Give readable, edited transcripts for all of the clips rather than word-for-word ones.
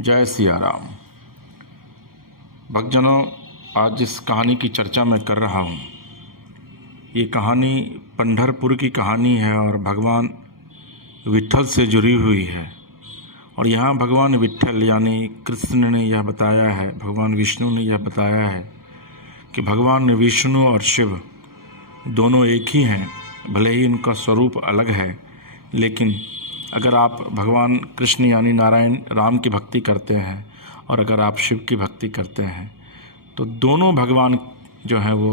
जय सिया राम। भक्तजनों, आज जिस कहानी की चर्चा मैं कर रहा हूँ, ये कहानी पंढरपुर की कहानी है और भगवान विट्ठल से जुड़ी हुई है। और यहाँ भगवान विट्ठल यानी कृष्ण ने यह बताया है, भगवान विष्णु ने यह बताया है कि भगवान विष्णु और शिव दोनों एक ही हैं। भले ही उनका स्वरूप अलग है, लेकिन अगर आप भगवान कृष्ण यानी नारायण राम की भक्ति करते हैं और अगर आप शिव की भक्ति करते हैं तो दोनों भगवान जो हैं वो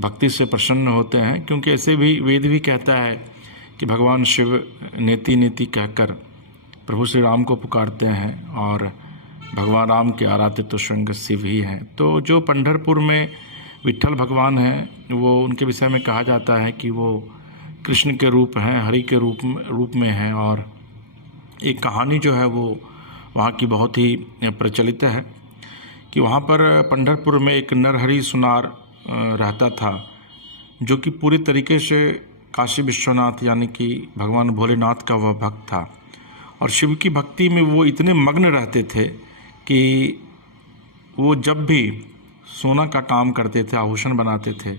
भक्ति से प्रसन्न होते हैं। क्योंकि ऐसे भी वेद भी कहता है कि भगवान शिव नेति नेति कहकर प्रभु श्री राम को पुकारते हैं और भगवान राम के आराध्य तो स्वयं शिव ही हैं। तो जो पंढरपुर में विट्ठल भगवान हैं वो उनके विषय में कहा जाता है कि वो कृष्ण के रूप हैं, हरि के रूप में हैं। और एक कहानी जो है वो वहाँ की बहुत ही प्रचलित है कि वहाँ पर पंढरपुर में एक नरहरि सुनार रहता था, जो कि पूरी तरीके से काशी विश्वनाथ यानी कि भगवान भोलेनाथ का वह भक्त था। और शिव की भक्ति में वो इतने मग्न रहते थे कि वो जब भी सोना का काम करते थे, आभूषण बनाते थे,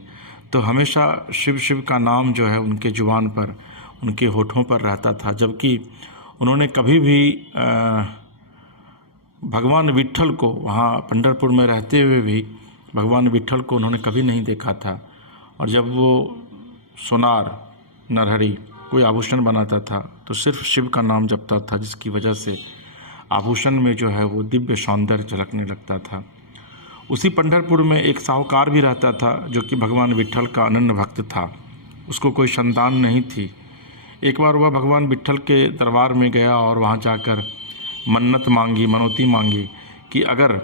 तो हमेशा शिव शिव का नाम जो है उनके जुबान पर, उनके होठों पर रहता था। जबकि उन्होंने कभी भी भगवान विट्ठल को, वहाँ पंढरपुर में रहते हुए भी भगवान विट्ठल को उन्होंने कभी नहीं देखा था। और जब वो सोनार नरहरि कोई आभूषण बनाता था तो सिर्फ शिव का नाम जपता था, जिसकी वजह से आभूषण में जो है वो दिव्य सौंदर्य झलकने लगता था। उसी पंढरपुर में एक साहूकार भी रहता था जो कि भगवान विट्ठल का अनन्य भक्त था। उसको कोई संतान नहीं थी। एक बार वह भगवान विट्ठल के दरबार में गया और वहाँ जाकर मन्नत मांगी, मनौती मांगी कि अगर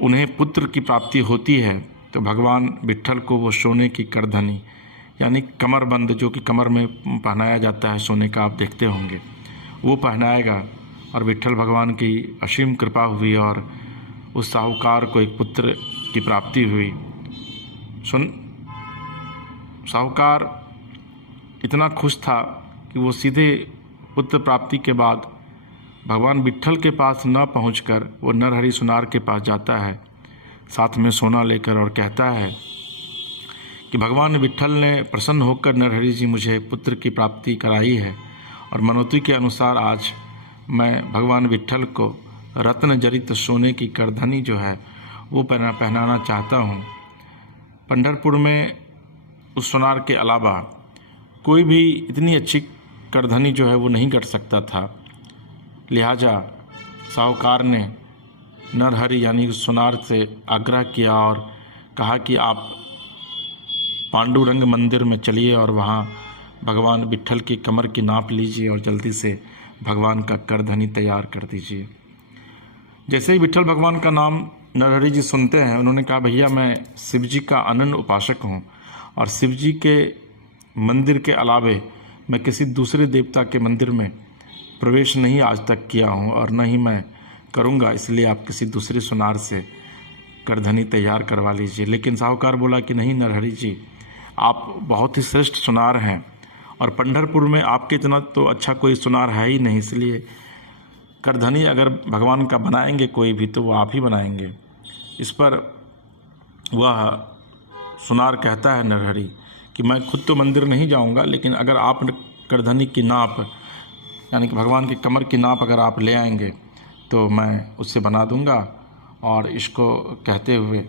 उन्हें पुत्र की प्राप्ति होती है तो भगवान विट्ठल को वो सोने की करधनी यानी कमरबंद, जो कि कमर में पहनाया जाता है सोने का, आप देखते होंगे, वो पहनाएगा। और विट्ठल भगवान की असीम कृपा हुई और उस साहूकार को एक पुत्र की प्राप्ति हुई। साहूकार इतना खुश था कि वो सीधे पुत्र प्राप्ति के बाद भगवान विट्ठल के पास न पहुंचकर वो नरहरि सुनार के पास जाता है, साथ में सोना लेकर, और कहता है कि भगवान विट्ठल ने प्रसन्न होकर नरहरि जी मुझे पुत्र की प्राप्ति कराई है और मनौती के अनुसार आज मैं भगवान विट्ठल को रत्न जड़ित सोने की करधनी जो है वो पहनाना चाहता हूँ। पंढरपुर में उस सोनार के अलावा कोई भी इतनी अच्छी करधनी जो है वो नहीं कर सकता था। लिहाजा साहूकार ने नरहरि यानी सोनार से आग्रह किया और कहा कि आप पांडुरंग मंदिर में चलिए और वहाँ भगवान विट्ठल की कमर की नाप लीजिए और जल्दी से भगवान का करधनी तैयार कर दीजिए। जैसे ही विट्ठल भगवान का नाम नरहरि जी सुनते हैं, उन्होंने कहा, भैया मैं शिव जी का अनन्य उपासक हूँ और शिव जी के मंदिर के अलावे मैं किसी दूसरे देवता के मंदिर में प्रवेश नहीं आज तक किया हूँ और न ही मैं करूँगा, इसलिए आप किसी दूसरे सुनार से करधनी तैयार करवा लीजिए। लेकिन साहूकार बोला कि नहीं नरहरि जी, आप बहुत ही श्रेष्ठ सुनार हैं और पंढरपुर में आपके इतना तो अच्छा कोई सुनार है ही नहीं, इसलिए करधनी अगर भगवान का बनाएंगे कोई भी तो वो आप ही बनाएंगे। इस पर वह सुनार कहता है नरहरि कि मैं खुद तो मंदिर नहीं जाऊंगा, लेकिन अगर आप करधनी की नाप यानी कि भगवान की कमर की नाप अगर आप ले आएंगे तो मैं उससे बना दूंगा। और इसको कहते हुए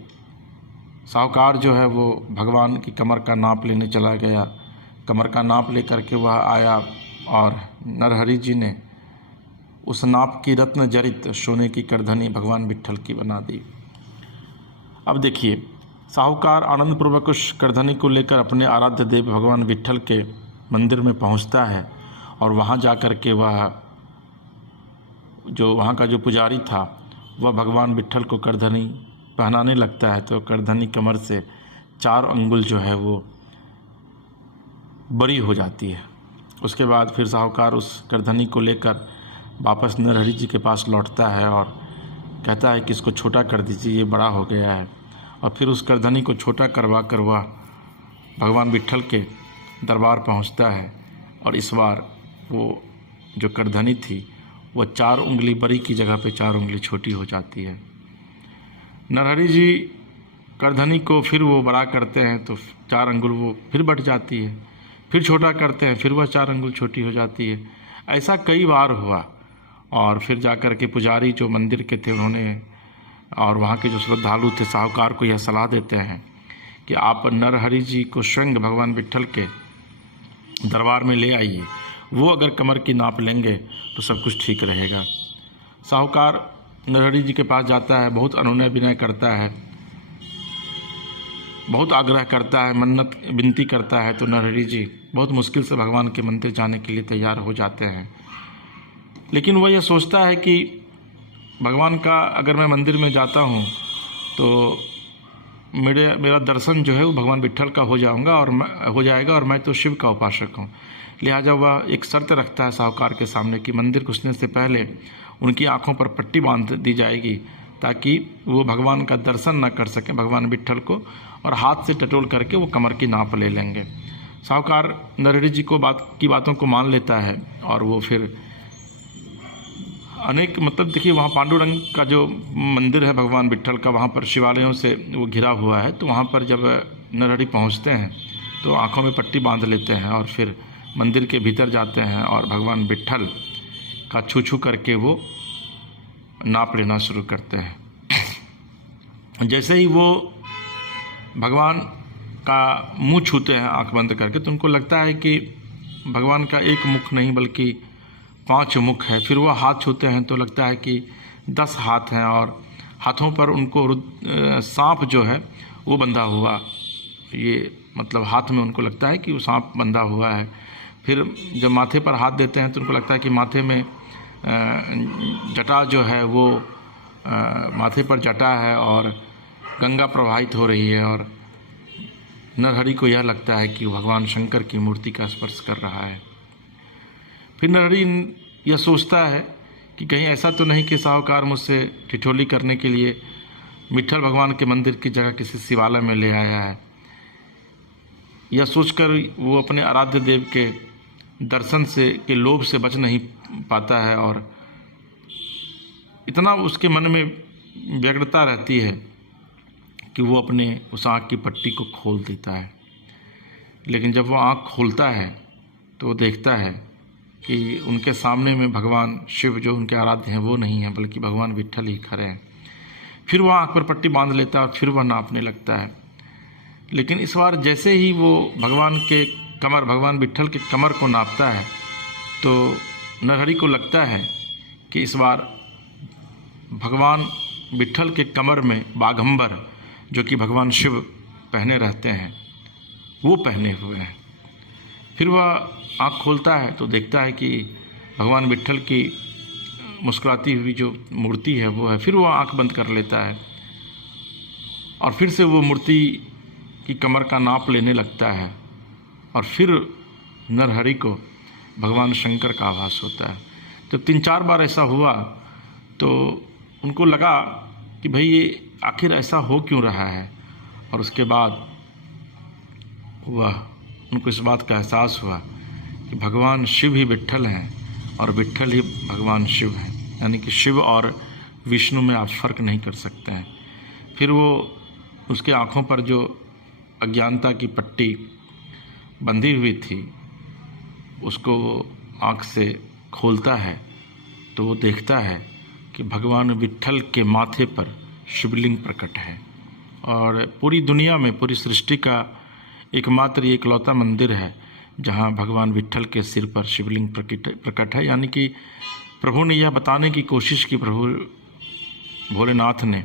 साहूकार जो है वो भगवान की कमर का नाप लेने चला गया। कमर का नाप लेकर के वह आया और नरहरि जी ने उस नाप की रत्न जड़ित सोने की करधनी भगवान विट्ठल की बना दी। अब देखिए, साहूकार आनंदपूर्वक उस करधनी को लेकर अपने आराध्य देव भगवान विट्ठल के मंदिर में पहुंचता है और वहां जाकर के वह जो वहां का जो पुजारी था वह भगवान विट्ठल को करधनी पहनाने लगता है। तो करधनी कमर से 4 अंगुल जो है वो बड़ी हो जाती है। उसके बाद फिर साहूकार उस करधनी को लेकर वापस नरहरि जी के पास लौटता है और कहता है कि इसको छोटा कर दीजिए, ये बड़ा हो गया है। और फिर उस करधनी को छोटा करवा कर वह भगवान विट्ठल के दरबार पहुंचता है और इस बार वो जो करधनी थी वह 4 उंगली बड़ी की जगह पे 4 उंगली छोटी हो जाती है। नरहरि जी करधनी को फिर वो बड़ा करते हैं तो 4 अंगुल वो फिर बढ़ जाती है, फिर छोटा करते हैं फिर वह 4 अंगुल छोटी हो जाती है। ऐसा कई बार हुआ और फिर जाकर के पुजारी जो मंदिर के थे उन्होंने और वहाँ के जो श्रद्धालु थे साहूकार को यह सलाह देते हैं कि आप नरहरि जी को स्वयं भगवान विट्ठल के दरबार में ले आइए, वो अगर कमर की नाप लेंगे तो सब कुछ ठीक रहेगा। साहूकार नरहरि जी के पास जाता है, बहुत अनुनय विनय करता है, बहुत आग्रह करता है, मन्नत विनती करता है, तो नरहरि जी बहुत मुश्किल से भगवान के मंदिर जाने के लिए तैयार हो जाते हैं। लेकिन वह यह सोचता है कि भगवान का अगर मैं मंदिर में जाता हूँ तो मेरा दर्शन जो है वो भगवान विट्ठल का हो जाएगा और मैं तो शिव का उपासक हूँ। लिहाजा वह एक शर्त रखता है साहूकार के सामने कि मंदिर घुसने से पहले उनकी आंखों पर पट्टी बांध दी जाएगी ताकि वो भगवान का दर्शन न कर सकें भगवान विट्ठल को, और हाथ से टटोल करके वो कमर की नाप ले लेंगे। साहूकार नरहरि जी की बातों को मान लेता है और वो फिर अनेक देखिए वहाँ पांडुरंग का जो मंदिर है भगवान विट्ठल का, वहाँ पर शिवालयों से वो घिरा हुआ है। तो वहाँ पर जब नरहरि पहुँचते हैं तो आँखों में पट्टी बांध लेते हैं और फिर मंदिर के भीतर जाते हैं और भगवान विट्ठल का छू छू करके वो नाप लेना शुरू करते हैं। जैसे ही वो भगवान का मुंह छूते हैं आंख बंद करके तो उनको लगता है कि भगवान का एक मुख नहीं बल्कि 5 मुख है। फिर वो हाथ छूते हैं तो लगता है कि 10 हाथ हैं और हाथों पर उनको सांप जो है वो बंधा हुआ, ये हाथ में उनको लगता है कि वो सांप बंधा हुआ है। फिर जब माथे पर हाथ देते हैं तो उनको लगता है कि माथे में जटा जो है वो माथे पर जटा है और गंगा प्रवाहित हो रही है, और नरहरि को यह लगता है कि भगवान शंकर की मूर्ति का स्पर्श कर रहा है। फिर नरहरि यह सोचता है कि कहीं ऐसा तो नहीं कि साहूकार मुझसे ठिठोली करने के लिए विट्ठल भगवान के मंदिर की जगह किसी शिवालय में ले आया है। यह सोचकर वो अपने आराध्य देव के दर्शन के लोभ से बच नहीं पाता है और इतना उसके मन में व्यग्रता रहती है कि वो अपने उस आँख की पट्टी को खोल देता है। लेकिन जब वो आँख खोलता है तो वो देखता है कि उनके सामने में भगवान शिव जो उनके आराध्य हैं वो नहीं है बल्कि भगवान विट्ठल ही खड़े हैं। फिर वह आँख पर पट्टी बांध लेता है और फिर वह नापने लगता है। लेकिन इस बार जैसे ही वो भगवान विट्ठल के कमर को नापता है तो नरहरि को लगता है कि इस बार भगवान विट्ठल के कमर में बाघंबर जो कि भगवान शिव पहने रहते हैं वो पहने हुए हैं। फिर वह आँख खोलता है तो देखता है कि भगवान विट्ठल की मुस्कुराती हुई जो मूर्ति है वो है। फिर वो आँख बंद कर लेता है और फिर से वो मूर्ति की कमर का नाप लेने लगता है और फिर नरहरि को भगवान शंकर का आभास होता है। जब 3-4 बार ऐसा हुआ तो उनको लगा कि भाई ये आखिर ऐसा हो क्यों रहा है, और उसके बाद उनको इस बात का एहसास हुआ कि भगवान शिव ही विट्ठल हैं और विट्ठल ही भगवान शिव हैं, यानी कि शिव और विष्णु में आप फर्क नहीं कर सकते हैं। फिर वो उसके आँखों पर जो अज्ञानता की पट्टी बंधी हुई थी उसको वो आँख से खोलता है तो वो देखता है कि भगवान विट्ठल के माथे पर शिवलिंग प्रकट है और पूरी दुनिया में पूरी सृष्टि का एकमात्र एकलौता मंदिर है जहाँ भगवान विट्ठल के सिर पर शिवलिंग प्रकट है। यानी कि प्रभु ने यह बताने की कोशिश की, प्रभु भोलेनाथ ने,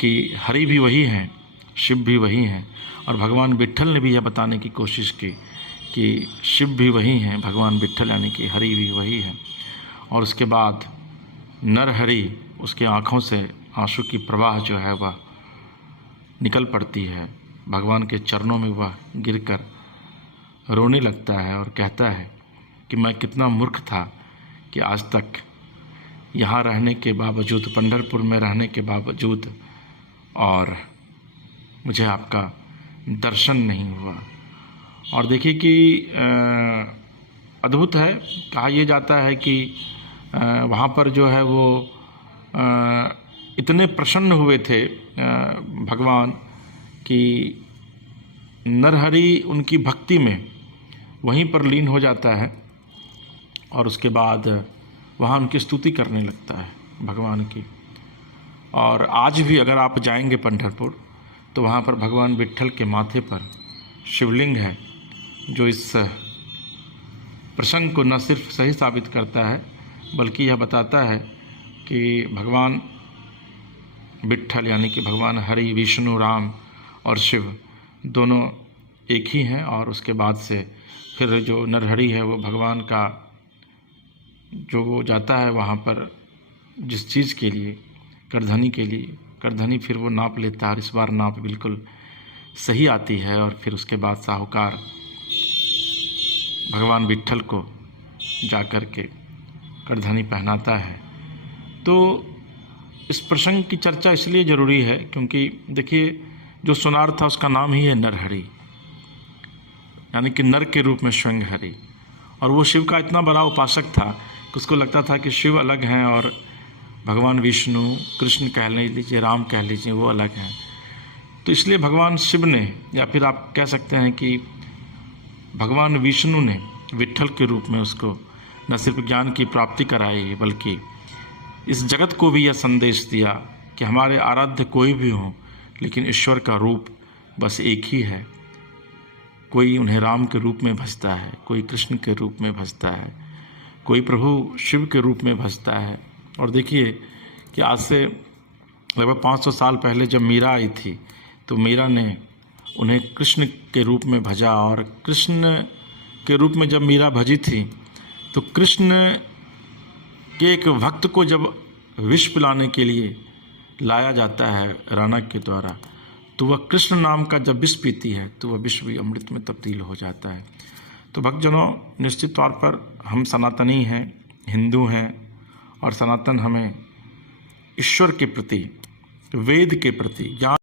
कि हरि भी वही हैं, शिव भी वही हैं, और भगवान विट्ठल ने भी यह बताने की कोशिश की कि शिव भी वही हैं, भगवान विट्ठल यानी कि हरि भी वही हैं। और उसके बाद नरहरि उसके आँखों से आंसू की प्रवाह जो है वह निकल पड़ती है। भगवान के चरणों में वह गिरकर रोने लगता है और कहता है कि मैं कितना मूर्ख था कि आज तक यहाँ रहने के बावजूद, पंढरपुर में रहने के बावजूद, और मुझे आपका दर्शन नहीं हुआ। और देखिए कि अद्भुत है, कहा यह जाता है कि वहाँ पर जो है वो इतने प्रसन्न हुए थे भगवान कि नरहरि उनकी भक्ति में वहीं पर लीन हो जाता है और उसके बाद वहाँ उनकी स्तुति करने लगता है भगवान की। और आज भी अगर आप जाएंगे पंढरपुर तो वहाँ पर भगवान विट्ठल के माथे पर शिवलिंग है, जो इस प्रसंग को न सिर्फ सही साबित करता है बल्कि यह बताता है कि भगवान विट्ठल यानी कि भगवान हरि, विष्णु, राम और शिव दोनों एक ही हैं। और उसके बाद से फिर जो नरहरि है वो भगवान का जो वो जाता है वहाँ पर जिस चीज़ के लिए, करधनी के लिए, करधनी फिर वो नाप लेता है और इस बार नाप बिल्कुल सही आती है। और फिर उसके बाद साहूकार भगवान विट्ठल को जा कर के करधनी पहनाता है। तो इस प्रसंग की चर्चा इसलिए ज़रूरी है क्योंकि देखिए जो सुनार था उसका नाम ही है नरहरि, यानी कि नर के रूप में स्वयं हरि। और वो शिव का इतना बड़ा उपासक था कि उसको लगता था कि शिव अलग हैं और भगवान विष्णु, कृष्ण कह लीजिए, राम कह लीजिए, वो अलग हैं। तो इसलिए भगवान शिव ने, या फिर आप कह सकते हैं कि भगवान विष्णु ने विट्ठल के रूप में उसको न सिर्फ ज्ञान की प्राप्ति कराई बल्कि इस जगत को भी यह संदेश दिया कि हमारे आराध्य कोई भी हो लेकिन ईश्वर का रूप बस एक ही है। कोई उन्हें राम के रूप में भजता है, कोई कृष्ण के रूप में भजता है, कोई प्रभु शिव के रूप में भजता है। और देखिए कि आज से लगभग 500 साल पहले जब मीरा आई थी तो मीरा ने उन्हें कृष्ण के रूप में भजा। और कृष्ण के रूप में जब मीरा भजी थी तो कृष्ण के एक भक्त को जब विष पिलाने के लिए लाया जाता है राणा के द्वारा, तो वह कृष्ण नाम का जब विष पीती है तो वह विष भी अमृत में तब्दील हो जाता है। तो भक्तजनों, निश्चित तौर पर हम सनातनी हैं, हिंदू हैं, और सनातन हमें ईश्वर के प्रति, वेद के प्रति, ज्ञान